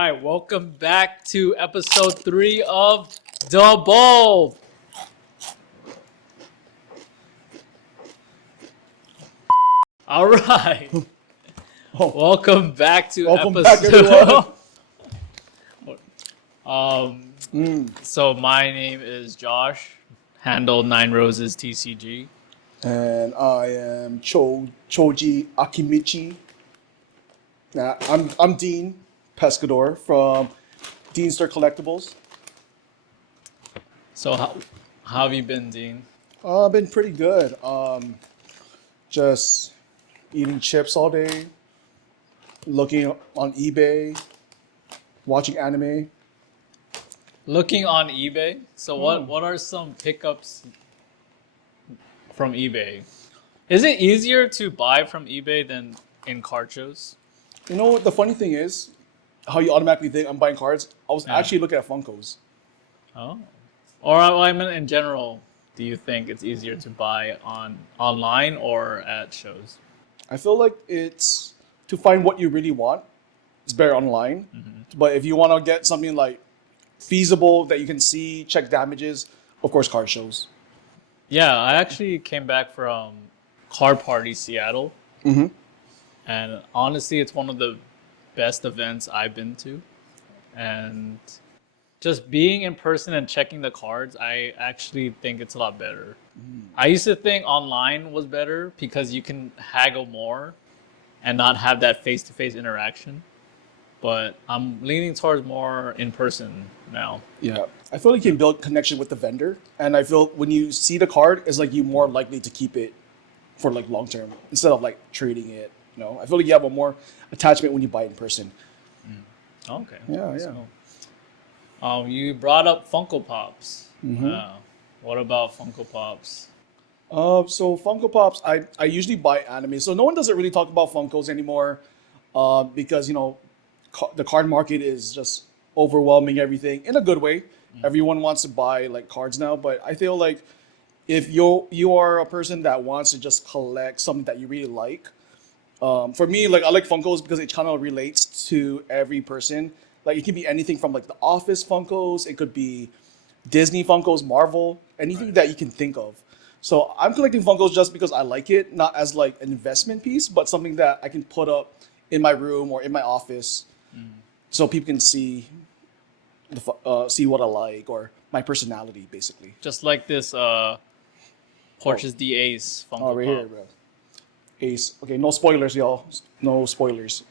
All right, welcome back to episode 3 of Double. All right, Oh, welcome back to welcome back, everyone. um, Mm. so my name is Josh, handle 9 Roses TCG. And I am Chōji Akimichi. I'm Dean Pescador from Dean Star Collectibles. So how have you been, Dean? I've been pretty good. Just eating chips all day, looking on eBay, watching anime. Looking on eBay. So what are some pickups from eBay? Is it easier to buy from eBay than in card shows? You know what the funny thing is? How you automatically think I'm buying cards. I was Yeah. actually looking at Funkos. Oh. Or I mean, in general, do you think it's easier to buy online or at shows? I feel like it's to find what you really want. It's better online. But if you want to get something like feasible that you can see, check damages, of course, card shows. Yeah, I actually came back from Card Party Seattle, Mm-hmm. and honestly, it's one of the best events I've been to. And just being in person and checking the cards, I actually think it's a lot better. I used to think online was better because you can haggle more and not have that face-to-face interaction. But I'm leaning towards more in person now. Yeah, I feel like you can build connection with the vendor, and I feel when you see the card, it's like you're more likely to keep it for like long term instead of like trading it. I feel like you have a more attachment when you buy it in person. Okay. Yeah, yeah. So, you brought up Funko Pops. Mm-hmm. What about Funko Pops? So Funko Pops, I usually buy anime. So no one doesn't really talk about Funkos anymore, because the card market is just overwhelming everything in a good way. Everyone wants to buy like cards now, but I feel like if you are a person that wants to just collect something that you really like, for me, like I like Funkos because it kind of relates to every person. Like it can be anything from like the Office Funkos, it could be Disney Funkos, Marvel, anything Right. that you can think of. So I'm collecting Funkos just because I like it, not as like an investment piece, but something that I can put up in my room or in my office, so people can see what I like or my personality, basically. Just like this Porches the Ace Oh, Funko right Pop. here, bro. Ace. Okay, no spoilers, y'all. No spoilers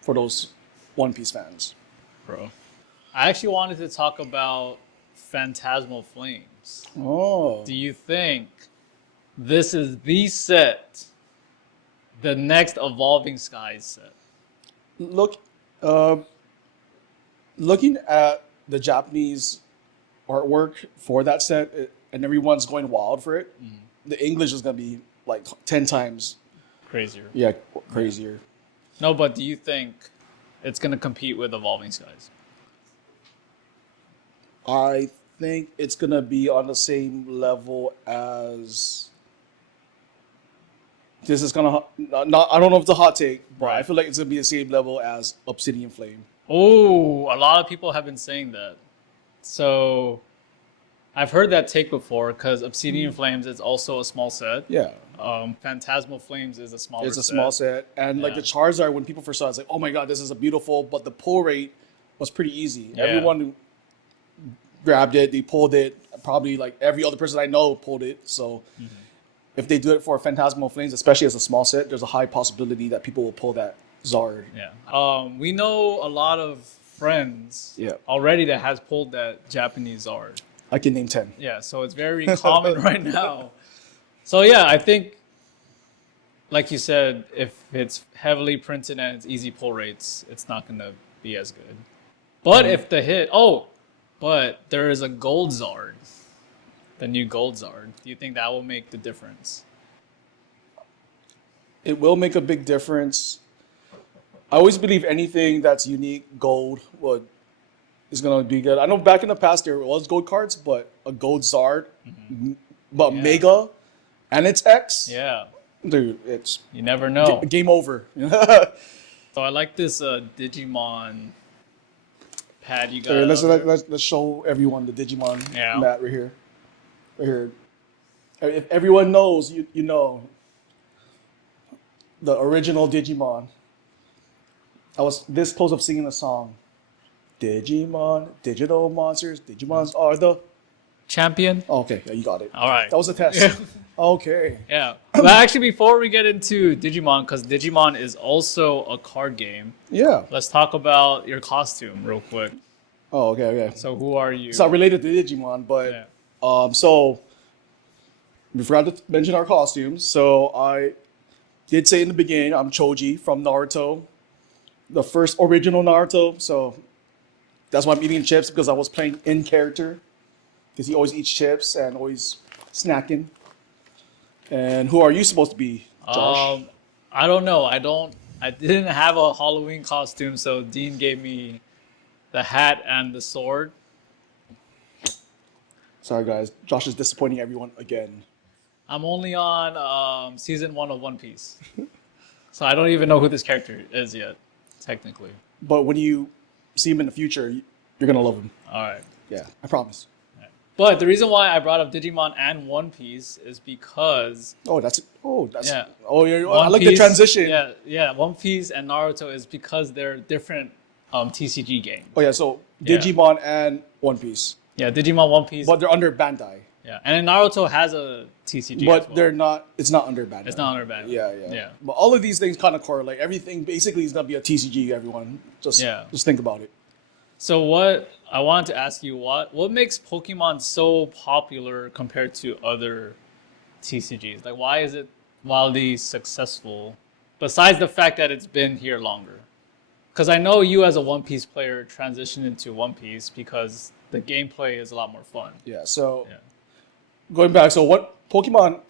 for those One Piece fans. Bro. I actually wanted to talk about Phantasmal Flames. Oh, Do you think this is the set, the next Evolving Skies set? look, uh, looking at the Japanese artwork for that set, and everyone's going wild for it. The English is gonna be like 10 times, Crazier. yeah, crazier. No, but do you think it's going to compete with Evolving Skies? I think it's gonna be on the same level as. This is gonna not. I don't know if it's a hot take, but I Right. feel like it's gonna be the same level as Obsidian Flame. Oh, a lot of people have been saying that. So I've heard that take before because Obsidian Flames is also a small set. Yeah, Phantasmal Flames is a smaller it's a set. small set, and like Yeah. the Charizard, when people first saw it, it's like, oh my god, this is a beautiful. But the pull rate was pretty easy. Yeah. Everyone who grabbed it, they pulled it. Probably like every other person I know pulled it. So if they do it for Phantasmal Flames, especially as a small set, there's a high possibility that people will pull that Zard. Yeah. We know a lot of friends Yeah. already that has pulled that Japanese art. I can name 10. Yeah, so it's very common right now. So yeah, I think, like you said, if it's heavily printed and it's easy pull rates, it's not gonna be as good. But if the hit, but there is a gold Zard, the new gold Zard. Do you think that will make the difference? It will make a big difference. I always believe anything that's unique gold is gonna be good. I know back in the past there was gold cards, but a gold Zard, but Yeah. Mega, and its X, Yeah, dude, it's you never know. game over. So I like this Digimon pad you got. Here, over. let's show everyone the Digimon Yeah. mat right here. Right here. If everyone knows, you know the original Digimon. I was this close of singing the song. Digimon, digital monsters, Digimons are the. Champion. Okay, yeah, you got it. All right. That was a test. Yeah. Okay. Yeah. But actually, before we get into Digimon, because Digimon is also a card game, Yeah. let's talk about your costume real quick. Oh, okay, okay. So, who are you? It's not related to Digimon, but Yeah. so we forgot to mention our costumes. So I did say in the beginning, I'm Chōji from Naruto, the first original Naruto. So that's why I'm eating chips because I was playing in character. Because he always eats chips and always snacking. And who are you supposed to be, Josh? I don't know. I didn't have a Halloween costume, so Dean gave me the hat and the sword. Sorry, guys. Josh is disappointing everyone again. I'm only on season 1 of One Piece, so I don't even know who this character is yet, technically. But when you see him in the future, you're gonna love him. All right. Yeah, I promise. But the reason why I brought up Digimon and One Piece is because That's yeah. I One like Piece, the transition. Yeah. One Piece and Naruto is because they're different TCG games. Oh yeah, so Yeah. Digimon and One Piece, Yeah, Digimon, One Piece. but they're under Bandai. Yeah, and then Naruto has a TCG. But as well. they're not. It's not under Bandai. It's not under Bandai. Yeah. But all of these things kind of correlate. Everything basically is gonna be a TCG. Everyone, just think about it. So what I wanted to ask you, what makes Pokemon so popular compared to other TCGs? Like, why is it wildly successful? Besides the fact that it's been here longer, because I know you as a One Piece player transitioned into One Piece because the gameplay is a lot more fun. Yeah. So Yeah. going back, so what Pokemon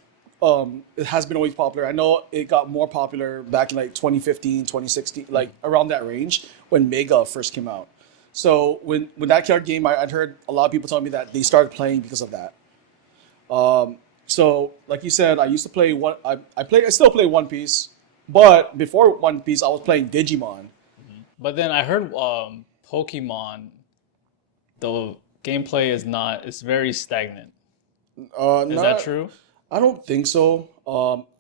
it has been always popular. I know it got more popular back in like 2015, 2016, like around that range when Mega first came out. So when that card game, I'd heard a lot of people telling me that they started playing because of that. So like you said, I used to play I still play One Piece, but before One Piece, I was playing Digimon. But then I heard Pokemon, the gameplay it's very stagnant. Is that true? I don't think so.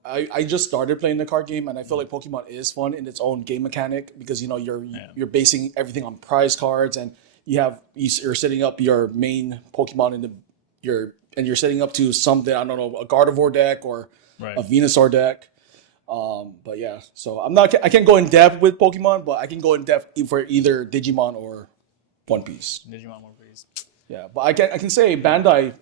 I just started playing the card game, and I feel like Pokemon is fun in its own game mechanic because you're basing everything on prize cards, and you're setting up your main Pokemon you're setting up to something, I don't know, a Gardevoir deck or Right. a Venusaur deck. But yeah, so I can't go in depth with Pokemon, but I can go in depth for either Digimon or One Piece. Digimon One Piece. Yeah, but I can say Bandai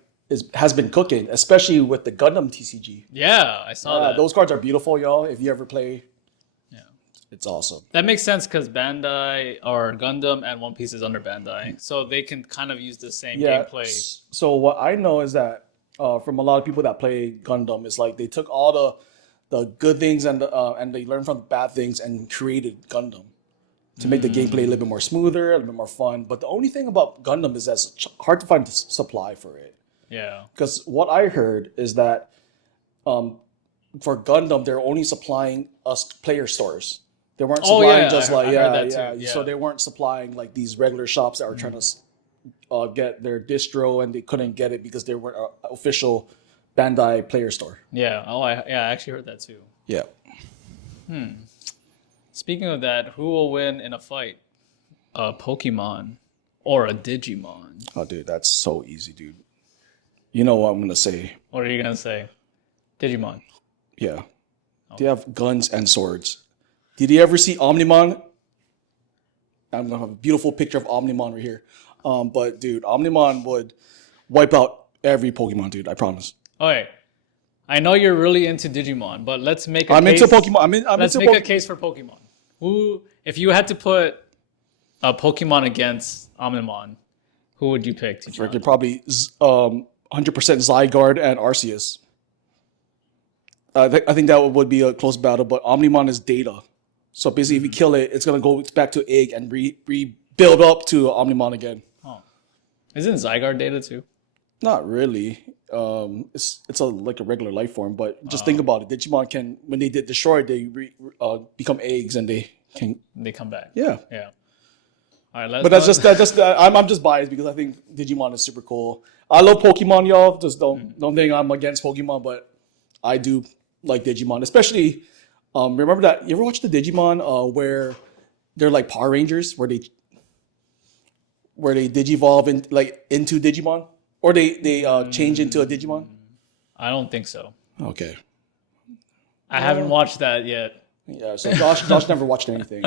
has been cooking, especially with the Gundam TCG. Yeah, I saw that. Those cards are beautiful, y'all. If you ever play, Yeah. it's awesome. That makes sense because Bandai or Gundam and One Piece is under Bandai, so they can kind of use the same gameplay. So what I know is that from a lot of people that play Gundam, is like they took all the good things and they learned from the bad things and created Gundam to make the gameplay a little bit more smoother, a little bit more fun. But the only thing about Gundam is that it's hard to find supply for it. Yeah. Because what I heard is that for Gundam, they're only supplying us player stores. They weren't supplying So they weren't supplying like these regular shops that were trying to get their distro and they couldn't get it because they weren't an official Bandai player store. Yeah. I actually heard that too. Yeah. Speaking of that, who will win in a fight? A Pokemon or a Digimon? Oh, dude, that's so easy, dude. You know what I'm gonna say? What are you gonna say? Digimon. Yeah. They have guns and swords. Did you ever see Omnimon? I'm gonna have a beautiful picture of Omnimon right here. But dude, Omnimon would wipe out every Pokemon, dude. I promise. Okay. I know you're really into Digimon, but let's make a I'm case. into Pokemon. Let's make a case for Pokemon. If you had to put a Pokemon against Omnimon, who would you pick? Freaking probably 100% Zygarde and Arceus. I think that would be a close battle, but Omnimon is data. So basically, if you kill it, it's gonna go back to egg and rebuild up to Omnimon again. Oh. Isn't Zygarde data too? Not really. It's like a regular life form, but just think about it. Digimon can, when they get destroyed, they become eggs and they can. They come back. Yeah. Yeah. All right, let's. But I'm just biased because I think Digimon is super cool. I love Pokemon, y'all. Just don't think I'm against Pokemon, but I do like Digimon, especially. Remember that you ever watched the Digimon where they're like Power Rangers, where they digivolve into Digimon, or they change into a Digimon. I don't think so. Okay. I haven't watched that yet. Yeah. So Josh never watched anything.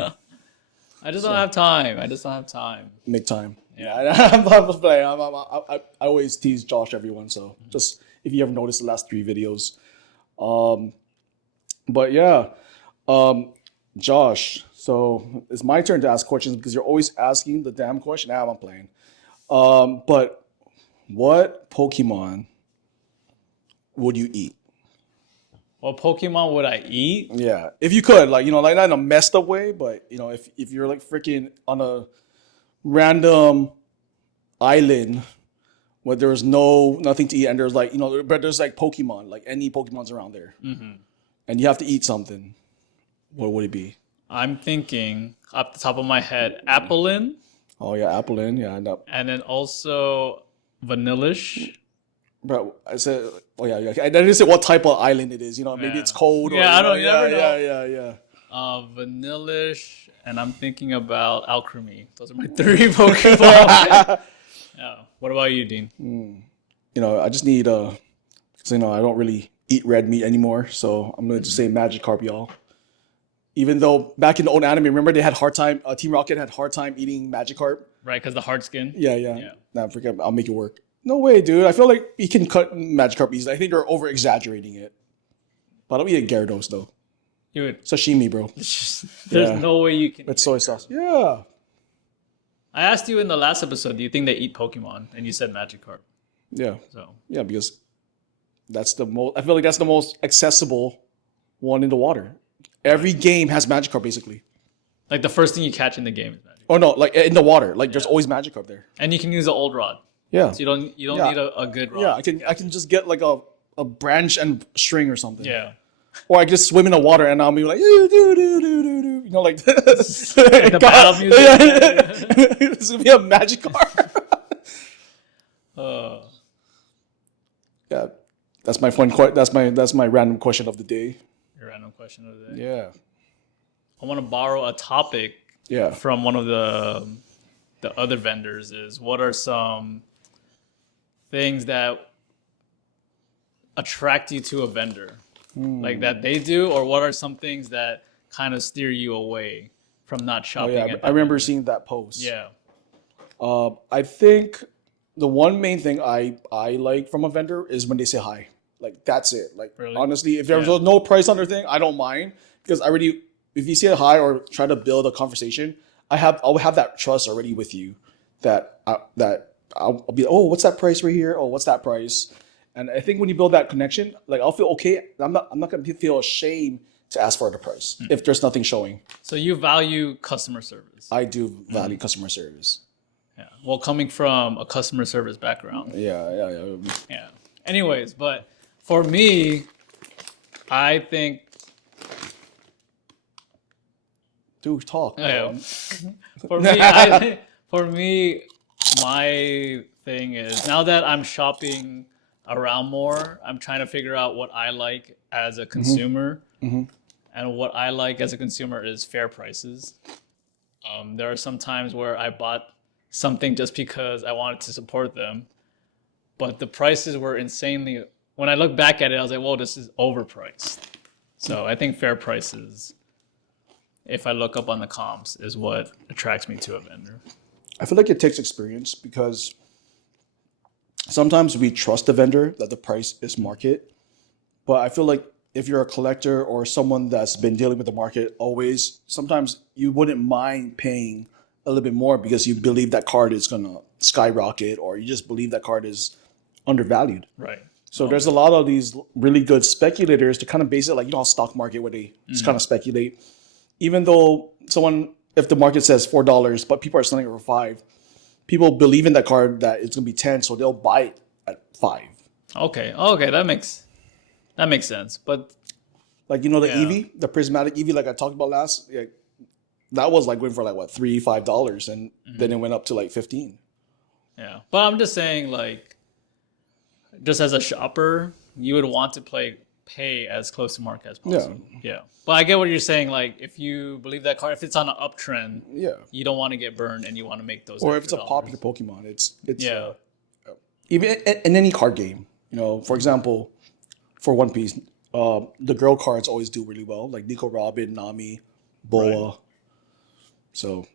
I just don't have time. I just don't have time. Make time. Yeah. I'm playing. I always tease Josh everyone. So just if you ever noticed the last 3 videos, but yeah, Josh. So it's my turn to ask questions because you're always asking the damn question. Now I'm playing. But what Pokemon would you eat? What Pokemon would I eat? Yeah, if you could, like not in a messed up way, but if you're like freaking on a random island where there's nothing to eat and there's like but there's like Pokemon, like any Pokemon's around there, and you have to eat something, what would it be? I'm thinking off the top of my head, Applin, Oh yeah, Applin, yeah, and then also Vanillish. bro. I said, oh yeah, I didn't say what type of island it is. Maybe Yeah. it's cold. Yeah, I don't. You never know. Yeah. Vanillish, and I'm thinking about Alcremie. Those are my 3 Pokemon. Yeah. What about you, Dean? I just need because I don't really eat red meat anymore, so I'm gonna just say Magikarp, y'all. Even though back in the old anime, remember they had hard time. Team Rocket had hard time eating Magikarp. Right, because the hard skin. Yeah. Nah, forget. I'll make it work. No way, dude. I feel like you can cut Magikarp easily. I think they're over exaggerating it. But I'll eat a Gyarados though. You would. Sashimi, bro. There's no way you can. With soy sauce. Yeah. I asked you in the last episode, do you think they eat Pokemon? And you said Magikarp. Yeah. So Yeah, because that's the most. I feel like that's the most accessible one in the water. Every game has Magikarp basically. like the first thing you catch in the game is Magikarp. Oh no, like in the water, like there's always Magikarp there. And you can use an old rod. Yeah. So you don't Yeah. need a good rod. Yeah, I can just get like a branch and string or something. Yeah. Or I can just swim in the water and I'll be like, like The battle music. Yeah. This is gonna be a Magikarp. Yeah, that's my fun. That's my random question of the day. Your random question of the day. Yeah. I want to borrow a topic Yeah. from one of the other vendors. Is what are some things that attract you to a vendor, like that they do, or what are some things that kind of steer you away from not Oh shopping? yeah, at I remember seeing that post. Yeah. I think the one main thing I like from a vendor is when they say hi. Like that's it. Like Really? honestly, if there's Yeah. no price on their thing, I don't mind because if you say hi or try to build a conversation, I'll have that trust already with you that I'll be, oh, what's that price right here? Oh, what's that price? And I think when you build that connection, like I'll feel okay. I'm not gonna feel ashamed to ask for the price if there's nothing showing. So you value customer service. I do value customer service. Yeah. Well, coming from a customer service background. Yeah. Yeah. Anyways, but for me, I think. Dude, talk. Yeah. For me, my thing is now that I'm shopping around more, I'm trying to figure out what I like as a consumer, and what I like as a consumer is fair prices. There are some times where I bought something just because I wanted to support them, but the prices were insanely. When I look back at it, I was like, "Whoa, this is overpriced." So I think fair prices, if I look up on the comps, is what attracts me to a vendor. I feel like it takes experience because sometimes we trust the vendor that the price is market, but I feel like if you're a collector or someone that's been dealing with the market always, sometimes you wouldn't mind paying a little bit more because you believe that card is gonna skyrocket or you just believe that card is undervalued. Right. So there's a lot of these really good speculators to kind of base it like, stock market where they just kind of speculate. Even though if the market says $4, but people are selling it for $5, people believe in that card that it's going to be 10, so they'll buy it at 5. Okay, that makes sense. But Like, the Eevee, the prismatic Eevee, like I talked about last, that was like going for like what $3-5, and then it went up to like 15. Yeah, but I'm just saying, like, just as a shopper, you would want to pay as close to market as possible. Yeah. But I get what you're saying. Like, if you believe that card, if it's on an uptrend, Yeah. you don't want to get burned, and you want to make those. Or if it's extra a dollars. popular Pokemon, it's Yeah. Even in any card game. For example, for One Piece, the girl cards always do really well, like Nico Robin, Nami, Boa. Right. So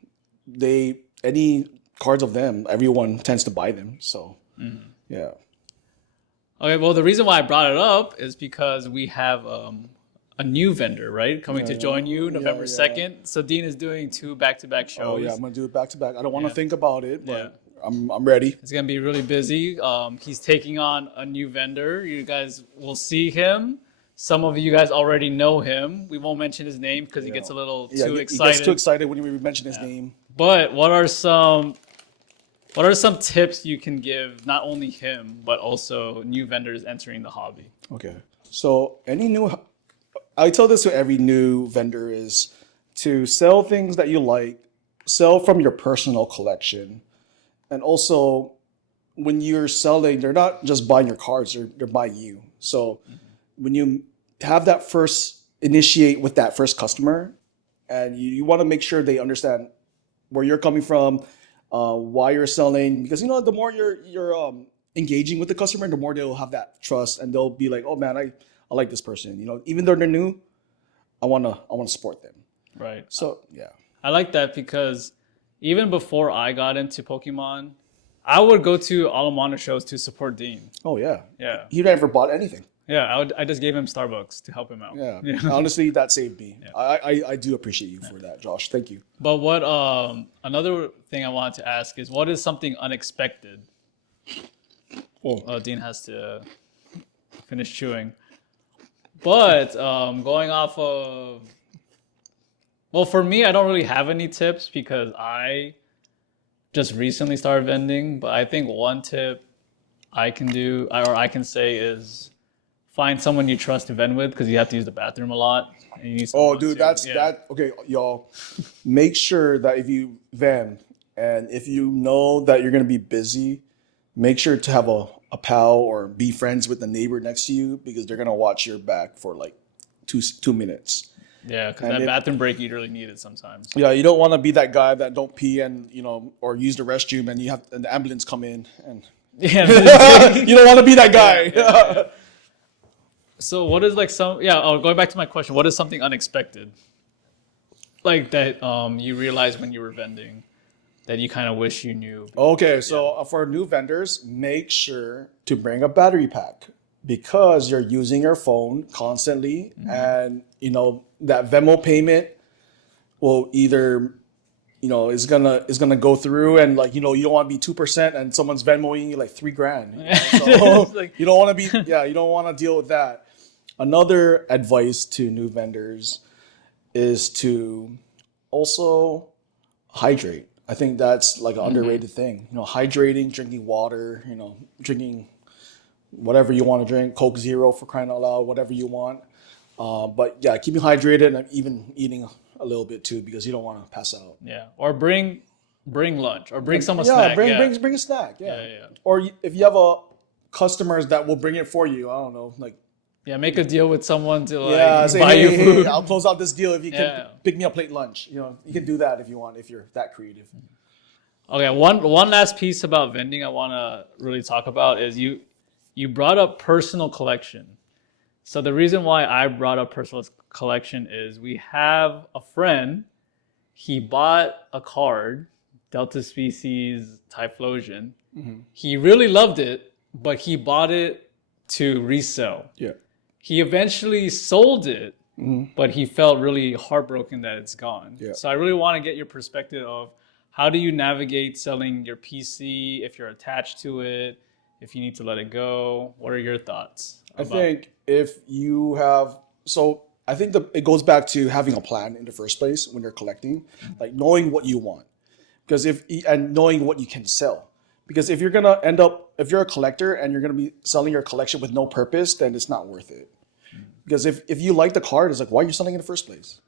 any cards of them, everyone tends to buy them. So yeah. Okay, well, the reason why I brought it up is because we have a new vendor, right, coming to join you November 2nd. So Dean is doing 2 back-to-back shows. Oh yeah, I'm gonna do it back to back. I don't want to think about it, but Yeah. I'm ready. It's going to be really busy. He's taking on a new vendor. You guys will see him. Some of you guys already know him. We won't mention his name because he gets a little too He excited. gets too excited when we mention his name. But what are some tips you can give not only him but also new vendors entering the hobby? Okay. So I tell this to every new vendor is to sell things that you like, sell from your personal collection. And also when you're selling, they're not just buying your cards, they're buying you. So when you have that initiate with that first customer, and you want to make sure they understand where you're coming from, why you're selling, because the more you're engaging with the customer, the more they'll have that trust, and they'll be like, oh man, I like this person. Even though they're new, I wanna support them. Right. So yeah. I like that because even before I got into Pokemon, I would go to Alamana shows to support Dean. Oh yeah. Yeah. He never bought anything. Yeah, I just gave him Starbucks to help him out. Yeah. Honestly, that saved me. I do appreciate you for that, Josh. Thank you. But what another thing I wanted to ask is, what is something unexpected? Dean has to finish chewing. But going off of, well, for me, I don't really have any tips because I just recently started vending. But I think one tip I can do, or I can say, is find someone you trust to vend with, because you have to use the bathroom a lot. And you need Dude, that. Okay, y'all. Make sure that if you vend and if you know that you're gonna be busy, make sure to have a pal or be friends with the neighbor next to you, because they're gonna watch your back for like 2 minutes. Yeah, because that bathroom break, you really need it sometimes. Yeah, you don't want to be that guy that don't pee and or use the restroom and and the ambulance come in and you don't want to be that guy. Yeah. So what is like going back to my question, what is something unexpected? Like that you realized when you were vending that you kind of wish you knew? Okay, so for new vendors, make sure to bring a battery pack, because you're using your phone constantly, and that Venmo payment will either is gonna go through, and you don't want to be 2% and someone's Venmoing you like $3,000. So you don't want to be you don't want to deal with that. Another advice to new vendors is to also hydrate. I think that's like an underrated thing. Hydrating, drinking water, drinking whatever you want to drink, Coke Zero for crying out loud, whatever you want. But yeah, keep me hydrated, and even eating a little bit too, because you don't want to pass out. Yeah, or bring lunch, or bring someone a snack. Bring a snack. Yeah. Or if you have customers that will bring it for you, I don't know, like. Yeah, make a deal with someone to say, buy you food. Hey, I'll close out this deal if you can pick me up late lunch. You can do that if you want, if you're that creative. Okay, one last piece about vending I want to really talk about is you brought up personal collection. So the reason why I brought up personal collection is we have a friend. He bought a card, Delta Species Typhlosion. He really loved it, but he bought it to resell. Yeah. He eventually sold it, but he felt really heartbroken that it's gone. Yeah. So I really want to get your perspective of how do you navigate selling your PC if you're attached to it, if you need to let it go. What are your thoughts? I think if you have, I think it goes back to having a plan in the first place when you're collecting, like knowing what you want, and knowing what you can sell. Because if you're a collector and you're gonna be selling your collection with no purpose, then it's not worth it. Because if you like the card, it's like, why are you selling it in the first place?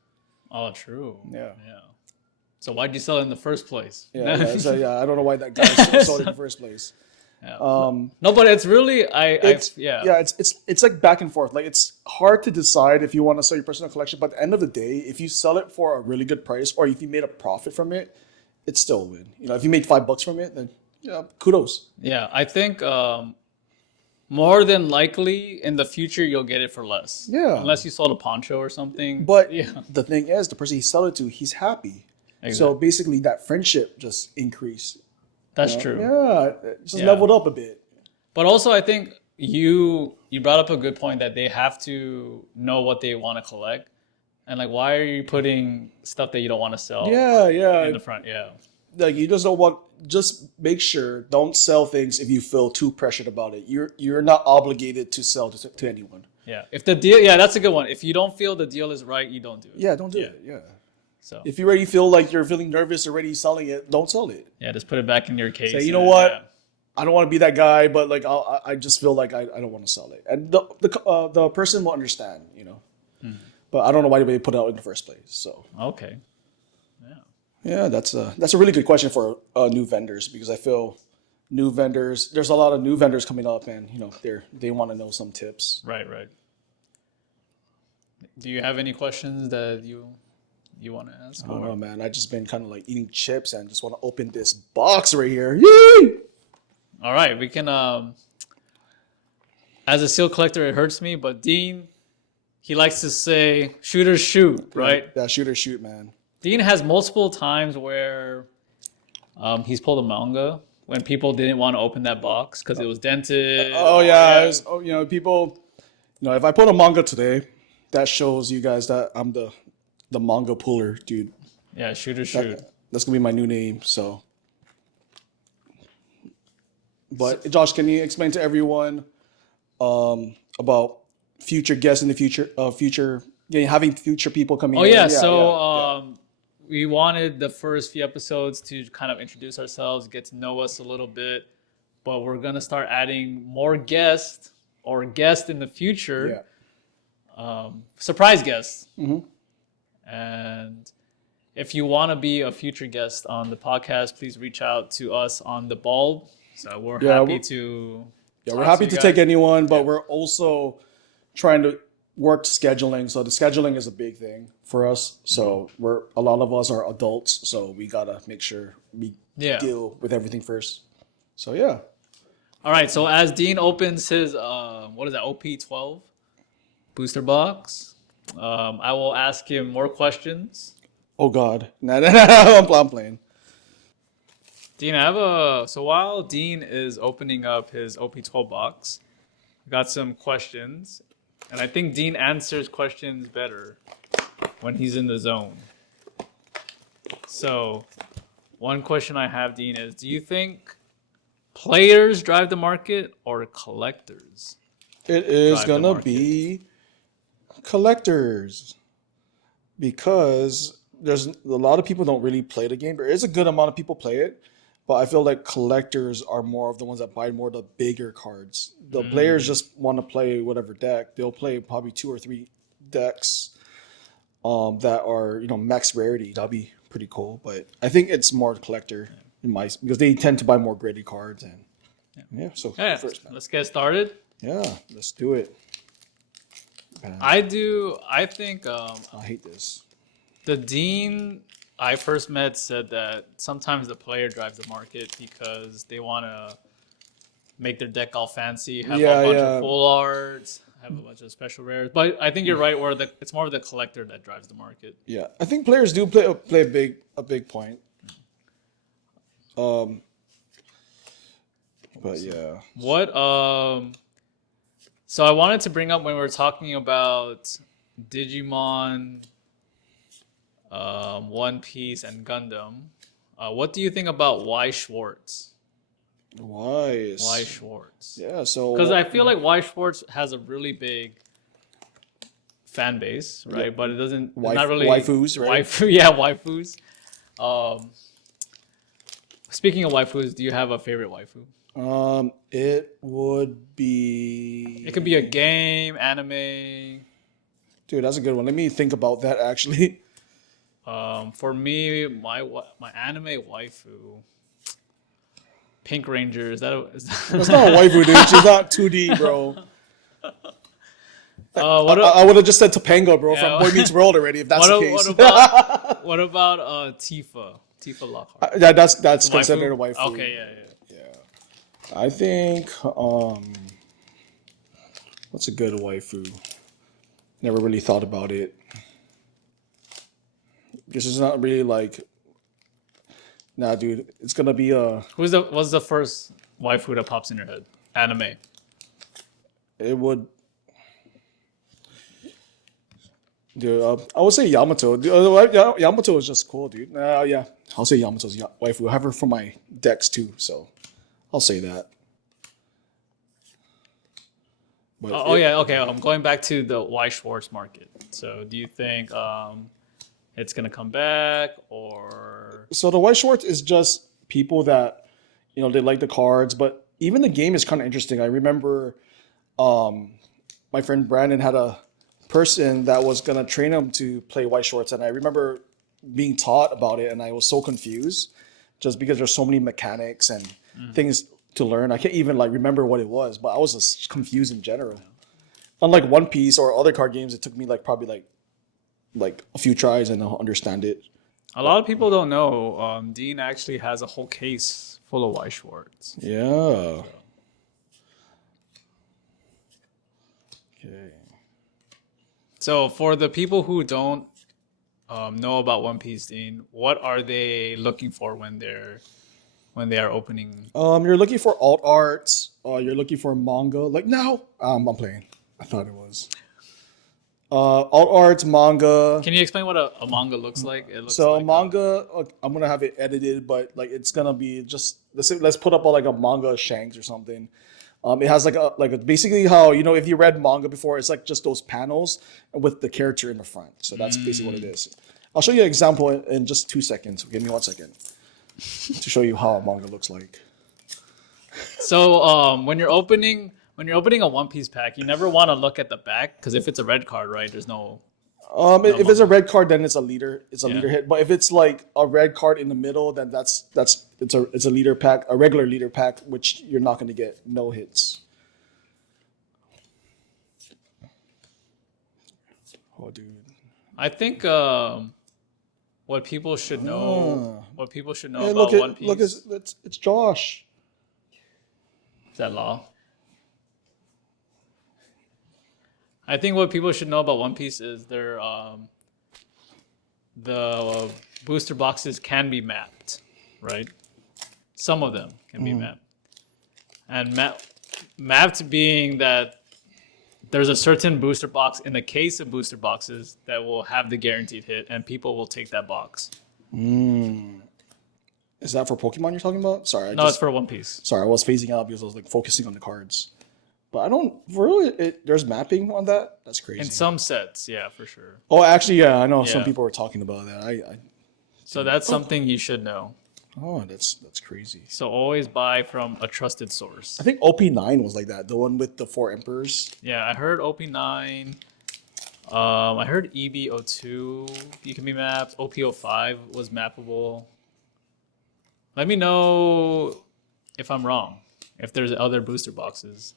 Oh, true. Yeah. So why'd you sell it in the first place? So I don't know why that guy sold it in the first place. Yeah. No, but it's really It's like back and forth. Like it's hard to decide if you want to sell your personal collection, but at the end of the day, if you sell it for a really good price or if you made a profit from it, it's still a win. You know, if you made $5 from it, then kudos. Yeah, I think more than likely in the future you'll get it for less. Yeah. Unless you sold a poncho or something. But yeah, the thing is, the person he sold it to, he's happy. So Exactly. basically, that friendship just increased. that's true. Yeah, it just Yeah. leveled up a bit. But also, I think you brought up a good point that they have to know what they want to collect, and like, why are you putting stuff that you don't want to sell in the front? Yeah, Like you just don't want. Just make sure don't sell things if you feel too pressured about it. You're not obligated to sell to anyone. yeah. If the deal, yeah, that's a good one. If you don't feel the deal is right, you don't do it. Yeah, don't do it. Yeah. So If you already feel like you're feeling nervous already selling it, don't sell it. yeah, just put it back in your case. Say, you know what? I don't want to be that guy, but like I just feel like I don't want to sell it, and the person will understand, you know. But I don't know why they put it out in the first place. So Okay. yeah, that's a really good question for new vendors because I feel new vendors. There's a lot of new vendors coming up, and you know they want to know some tips. Right. Do you have any questions that you want to ask? I don't know, man. I just been kind of like eating chips and just want to open this box right here. Yay! All right, we can. As a seal collector, it hurts me, but Dean, he likes to say "shooters shoot," right? Yeah, shoot or shoot, man. Dean has multiple times where he's pulled a manga when people didn't want to open that box because it was dented. Oh yeah, you know people. You know, if I put a manga today, that shows you guys that I'm the manga puller, dude. Yeah, shooters shoot. That's gonna be my new name. So, but Josh, can you explain to everyone about future guests in the future, having future people coming? Oh in? yeah, we wanted the first few episodes to kind of introduce ourselves, get to know us a little bit, but we're gonna start adding more guests in the future. Surprise guests. And if you want to be a future guest on the podcast, please reach out to us on the bulb. So we're happy to. Yeah, we're happy to take anyone, but we're also trying to work scheduling. So the scheduling is a big thing for us. So a lot of us are adults, so we gotta make sure we deal with everything first. So yeah. All right. So as Dean opens his what is that, OP12 booster box, I will ask him more questions. Oh God, no, I'm playing. Dean, so while Dean is opening up his OP12 box, I got some questions, and I think Dean answers questions better when he's in the zone. So, one question I have, Dean, is: do you think players drive the market or collectors? It is gonna be collectors because there's a lot of people don't really play the game. There is a good amount of people play it, but I feel like collectors are more of the ones that buy more of the bigger cards. The players just want to play whatever deck. They'll play probably 2 or 3 decks that are, you know, max rarity. That'd be pretty cool. But I think it's more collector because they tend to buy more graded cards and first, let's get started. Yeah, let's do it. I think I hate this. the Dean I first met said that sometimes the player drives the market because they want to make their deck all fancy, have a bunch of full arts, have a bunch of special rares. But I think you're right, where it's more of the collector that drives the market. Yeah, I think players do play a big point. But yeah. What so I wanted to bring up when we were talking about Digimon, One Piece, and Gundam. What do you think about Y Schwartz? Y Schwartz. Yeah, so because I feel like Y Schwartz has a really big fan base, right? But it doesn't. Not really waifus, right? Waifus. Speaking of waifus, do you have a favorite waifu? It would be. It could be a game, anime. Dude, that's a good one. Let me think about that. Actually, For me, my anime waifu, Pink Ranger. Is that That's not a waifu, dude. She's not 2D, bro. what? I would have just said Topanga, bro, from Yeah. Boy Meets World already, if that's the case. What about Tifa? Tifa Lockhart. Yeah, that's Waifu? considered a waifu. Okay, yeah. Yeah. I think what's a good waifu? Never really thought about it. This is not really like nah, dude. It's gonna be What's the first waifu that pops in your head? Anime. it would dude, I would say Yamato. Yamato is just cool, dude. Yeah, I'll say Yamato's waifu. I have her for my decks too, so I'll say that. But Yeah, okay. I'm going back to the Y Schwartz market. So, do you think it's gonna come back, or so the white shorts is just people that they like the cards, but even the game is kind of interesting. I remember my friend Brandon had a person that was gonna train him to play white shorts, and I remember being taught about it, and I was so confused, just because there's so many mechanics and things to learn. I can't even like remember what it was, but I was just confused in general. Unlike One Piece or other card games, it took me like probably like a few tries and I'll understand it. a lot of people don't know? Dean actually has a whole case full of Y Schwartz. Yeah. Okay. So, for the people who don't know about One Piece, Dean, what are they looking for when they are opening? You're looking for alt arts. You're looking for manga. Like now, I'm playing. I thought it was. Alt arts, manga. Can you explain what a manga looks like? It looks So like manga, I'm gonna have it edited, but like it's gonna be just let's put up like a manga Shanks or something. It has basically how if you read manga before, it's like just those panels with the character in the front. So that's basically what it is. I'll show you an example in just 2 seconds. Give me 1 second to show you how a manga looks like. So when you're opening a One Piece pack, you never want to look at the back because if it's a red card, right? There's no. If it's a red card, then it's a leader. It's a Yeah. leader hit. But if it's like a red card in the middle, then it's a leader pack, a regular leader pack, which you're not going to get no hits. Oh, dude. I think what people should know. What people should know Hey, about look, One Piece. it's Josh. Is that Law? I think what people should know about One Piece is the booster boxes can be mapped, right? Some of them can be mapped, and mapped being that there's a certain booster box in the case of booster boxes that will have the guaranteed hit, and people will take that box. Is that for Pokemon you're talking about? Sorry, No, it's for One Piece. sorry, I was phasing out because I was like focusing on the cards. But I don't really. There's mapping on that. That's crazy. In some sets, yeah, for sure. Oh, actually, yeah, I know some Yeah. people were talking about that. So that's something you should know. That's crazy. So always buy from a trusted source. I think OP9 was like that. The one with the 4 emperors. Yeah, I heard OP9. I heard EB02 you can be mapped. OP05 was mappable. Let me know if I'm wrong. If there's other booster boxes.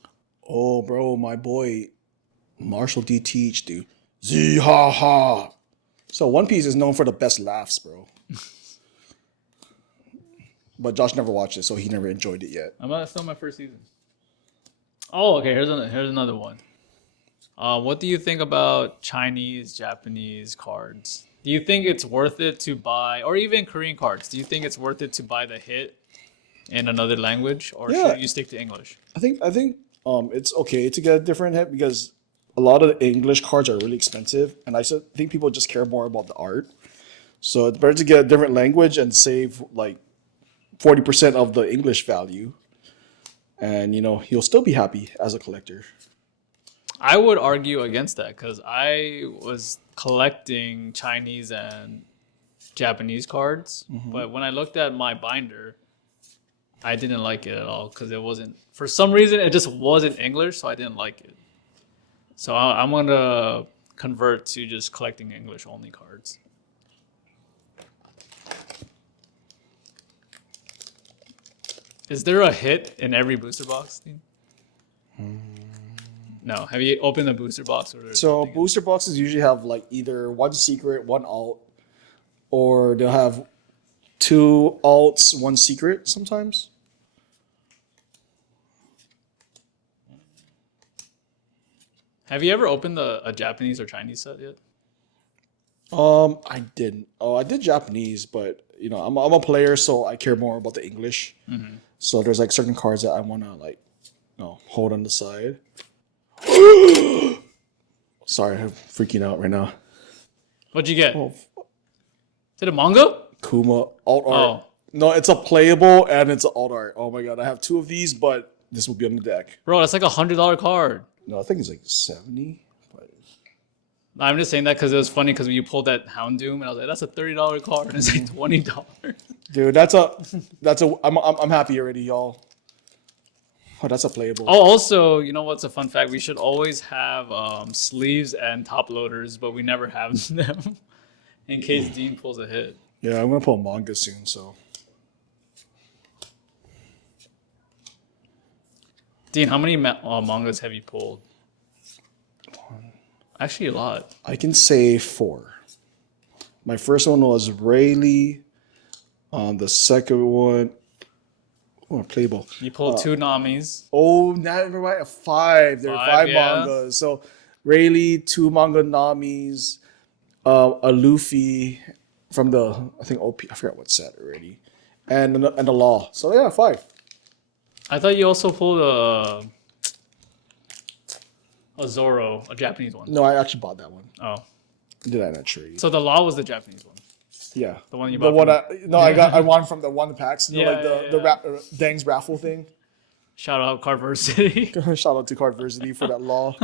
Oh, bro, my boy Marshall D. Teach, dude. Z ha ha. So One Piece is known for the best laughs, bro. But Josh never watched it, so he never enjoyed it yet. That's still my first season. Oh, okay. Here's another one. What do you think about Chinese, Japanese cards? Do you think it's worth it to buy, or even Korean cards? Do you think it's worth it to buy the hit in another language, or Yeah. should you stick to English? I think it's okay to get a different hit because a lot of the English cards are really expensive, and think people just care more about the art. So it's better to get a different language and save like 40% of the English value, and you'll still be happy as a collector. I would argue against that because I was collecting Chinese and Japanese cards, but when I looked at my binder, I didn't like it at all because it wasn't, for some reason, it just wasn't English, so I didn't like it. So I'm gonna convert to just collecting English only cards. Is there a hit in every booster box, Dean? No. Have you opened a booster box? Or there's So nothing in it? booster boxes usually have like either one secret, one alt, or they'll have two alts, one secret sometimes. Have you ever opened a Japanese or Chinese set yet? I didn't. Oh, I did Japanese, but you know, I'm a player, so I care more about the English. So there's like certain cards that I want to like, hold on the side. Sorry, I'm freaking out right now. What'd you get? Oh, Is it a manga? Kuma alt art. Oh, No, it's a playable and it's an alt art. Oh my god, I have two of these, but this will be on the deck. bro, that's like $100 card. No, I think it's like 70. But I'm just saying that because it was funny because when you pulled that Houndoom, and I was like, that's a $30 card, and it's like $20. dude, I'm happy already, y'all. Oh, that's a playable. Oh, also, you know what's a fun fact? We should always have sleeves and top loaders, but we never have them in case Dean pulls a hit. Yeah, I'm gonna pull manga soon, so. Dean, how many mangas have you pulled? Actually, a lot. I can say 4. My first one was Rayleigh. The second one, playable. You pulled 2 Namis. Oh, never mind. 5. There are 5, 5 yeah. mangas. So Rayleigh, 2 manga Namis, a Luffy from the I think OP. I forgot what set already, and the Law. So yeah, 5. I thought you also pulled a Zoro, a Japanese one. No, I actually bought that one. Oh, Did I not trade? so the Law was the Japanese one. Yeah, The one you the bought. one I won from the one packs. You know, Yeah, like the Dang's raffle thing. Shout out Cardversity. Shout out to Cardversity for that Law.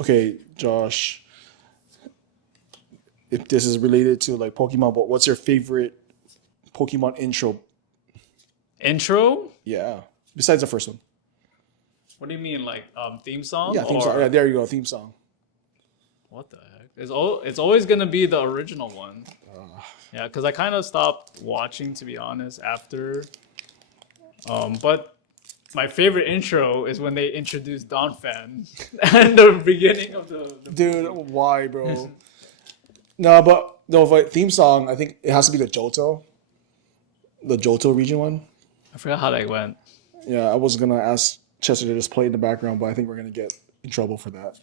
Okay, Josh. If this is related to like Pokemon, but what's your favorite Pokemon intro? Intro? Yeah, besides the first one. What do you mean, like theme song? Yeah, theme or- song. Yeah, there you go, theme song. What the heck? It's always gonna be the original one. Yeah, because I kind of stopped watching, to be honest, after. But my favorite intro is when they introduced Donphan and the beginning of the Dude, why, bro? but theme song. I think it has to be the Johto region one. I forgot how that went. Yeah, I was gonna ask Chester to just play in the background, but I think we're gonna get in trouble for that.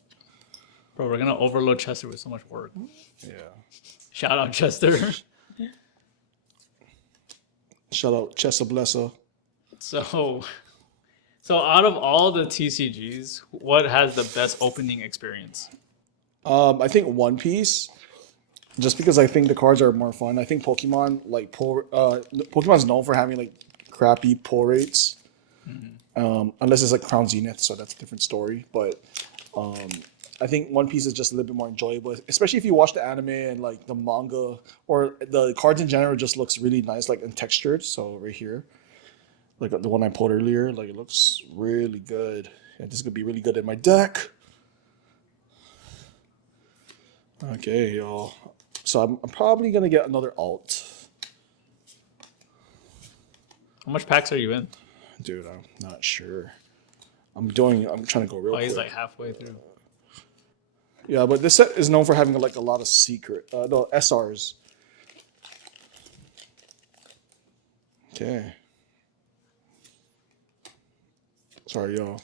Bro, we're gonna overload Chester with so much work. Yeah. Shout out Chester. Shout out Chester Blesser. So out of all the TCGs, what has the best opening experience? I think One Piece, just because I think the cards are more fun. I think Pokemon Pokemon's known for having like crappy pull rates, unless it's like Crown Zenith, so that's a different story. But I think One Piece is just a little bit more enjoyable, especially if you watch the anime and like the manga or the cards in general. Just looks really nice, like and textured. So right here, like the one I pulled earlier, like it looks really good. Yeah, this is gonna be really good in my deck. Okay, y'all. So I'm probably gonna get another alt. How much packs are you in? Dude, I'm not sure. I'm trying to go real Oh, quick. he's like halfway through. Yeah, but this set is known for having like a lot of secret SRs. Okay. Sorry, y'all.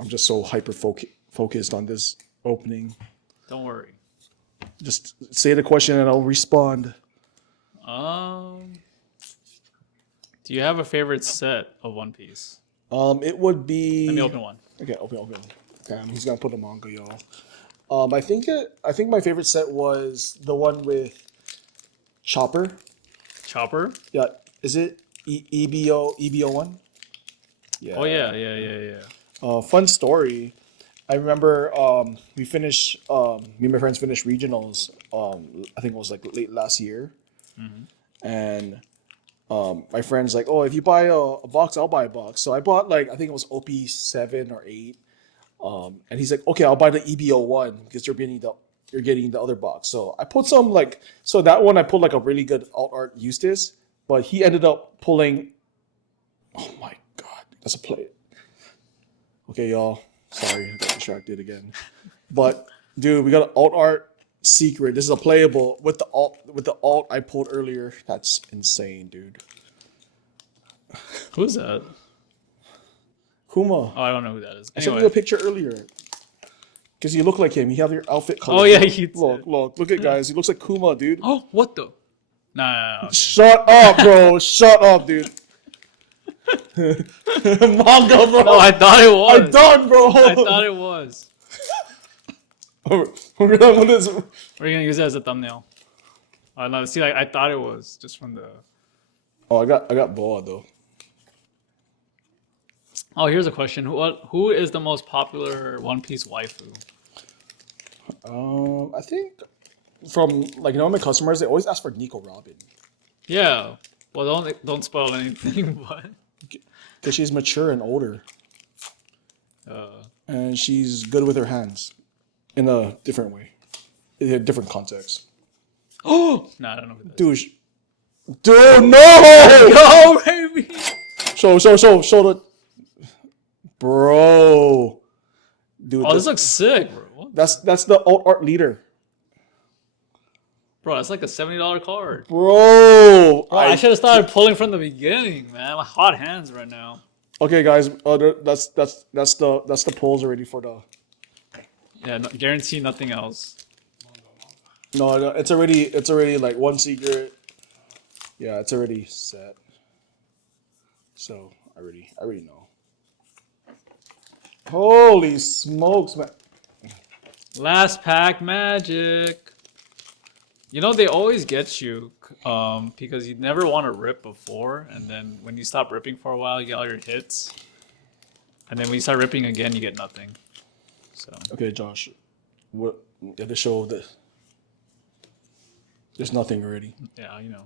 I'm just so hyper focused on this opening. Don't worry. Just say the question and I'll respond. Do you have a favorite set of One Piece? It would be. Let me open one. Okay, open. Damn, he's gonna put a manga, y'all. I think my favorite set was the one with Chopper. Chopper? Yeah, is it EBO one? Yeah. Oh yeah. Fun story. I remember we finished. Me and my friends finished regionals. I think it was like late last year, and my friend's like, "Oh, if you buy a box, I'll buy a box." So I bought like I think it was OP 7 or 8. And he's like, "Okay, I'll buy the EBO one because you're getting the other box." So I put some so that one I put like a really good alt art Eustace. but he ended up pulling. Oh my god, that's a play. Okay, y'all. Sorry, I got distracted again. But dude, we got an alt art secret. This is a playable with the alt I pulled earlier. That's insane, dude. Who's that? Kuma. Oh, I don't know who that is. I sent Anyway. you a picture earlier. Because you look like him. You have your outfit color. Oh yeah, you did. Look at guys. He looks like Kuma, dude. Oh, what the? Nah. Okay. Shut up, bro. Shut up, dude. Manga, bro. No, I thought it was. I'm done, bro. I thought it was. We're gonna put this. We're gonna use it as a thumbnail. No, see, like, I thought it was just from the. Oh, I got Boa though. Oh, here's a question. Who is the most popular One Piece waifu? I think from like my customers, they always ask for Nico Robin Yeah. Well, don't spoil anything, but. because she's mature and older, and she's good with her hands, in a different way, in a different context. Oh. No, I don't know who that is. Dude, no! Go, baby. Show the. Bro, dude, Oh, this looks sick, bro. What? that's the alt art leader, Bro, that's like a $70 card. bro. I should have started pulling from the beginning, man. My hot hands right now. Okay, guys, that's the polls already for the. Yeah, no, guarantee nothing else. No, it's already like one secret. Yeah, it's already set. So I already know. Holy smokes, man! Last pack magic. You know, they always get you because you never want to rip before, and then when you stop ripping for a while, you get all your hits, and then when you start ripping again, you get nothing. So Okay, Josh, what? You have to show the. There's nothing already. yeah, you know.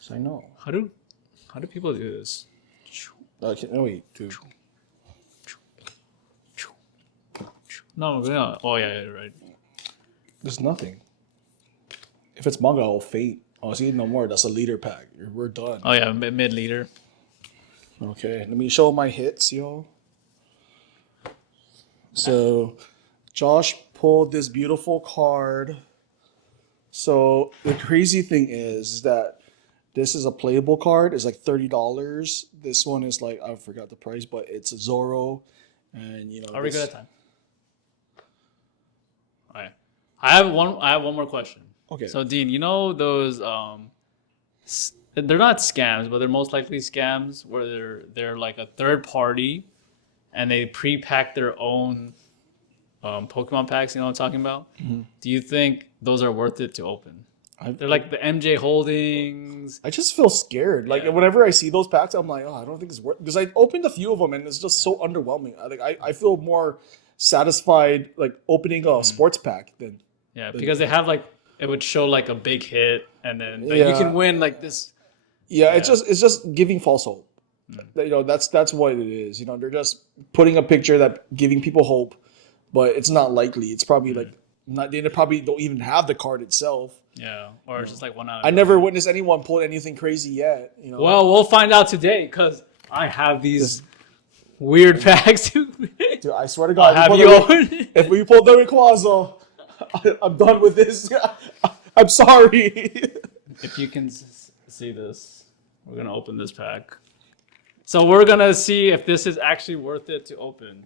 So I know. How do people do this? Okay, no wait, dude. No, yeah. Oh yeah, right. There's nothing. If it's manga, I'll fate. Oh, see, no more. That's a leader pack. We're done. Oh yeah, mid leader. Okay, let me show my hits, y'all. So, Josh pulled this beautiful card. So, the crazy thing is that this is a playable card. It's like $30. This one is like, I forgot the price, but it's a Zoro. And, Are we good at time? All right. I have one more question. Okay. So Dean, you know those they're not scams, but they're most likely scams where they're like a third party, and they pre-pack their own Pokemon packs. You know what I'm talking about? Mm-hmm. Do you think those are worth it to open? They're like the MJ Holdings. I just feel scared. Like whenever I see those packs, I'm like, oh, I don't think it's worth. Because I opened a few of them and it's just so underwhelming. I feel more satisfied like opening a sports pack than. Yeah, because they have like it would show like a big hit, and then like, you can win like this. Yeah, it's just giving false hope. That's what it is. They're just putting a picture that giving people hope, but it's not likely. It's probably like not. They probably don't even have the card itself. Yeah, or it's just like one out of. I never witnessed anyone pull anything crazy yet. Well, we'll find out today because I have these weird packs. Dude, I swear to God, If we pull the Rayquaza, I'm done with this. I'm sorry. If you can see this, we're gonna open this pack. So we're gonna see if this is actually worth it to open.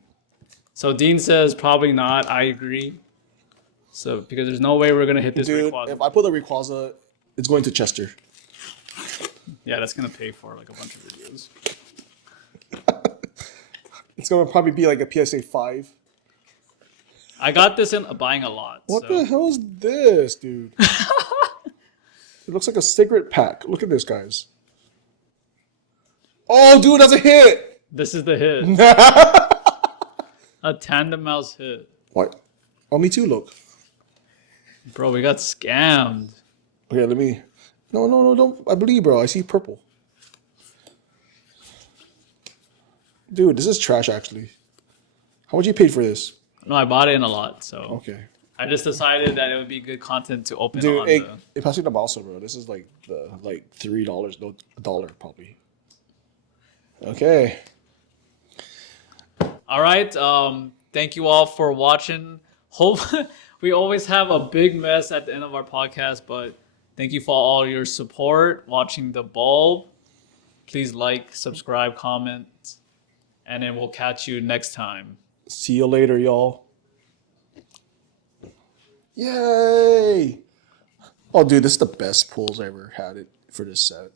So Dean says probably not. I agree. So because there's no way we're gonna hit this Rayquaza. If I pull the Rayquaza, it's going to Chester. Yeah, that's gonna pay for like a bunch of videos. It's gonna probably be like a PSA 5. I got this in buying a lot. What the hell is this, dude? It looks like a secret pack. Look at this, guys. Oh, dude, that's a hit! This is the hit. A tandem mouse hit. What? Oh, me too, look. Bro, we got scammed. Okay, let me... No, don't... I believe, bro. I see purple. Dude, this is trash, actually. How much you paid for this? No, I bought it in a lot, so... Okay. I just decided that it would be good content to open Dude, on hey, the. hey, pass me the mouse, bro. This is like the $3, no, $1 probably. Okay. All right. Thank you all for watching. Hope we always have a big mess at the end of our podcast, but thank you for all your support watching the bulb. Please like, subscribe, comment, and then we'll catch you next time. See you later, y'all. Yay! Oh, dude, this is the best pulls I ever had it for this set.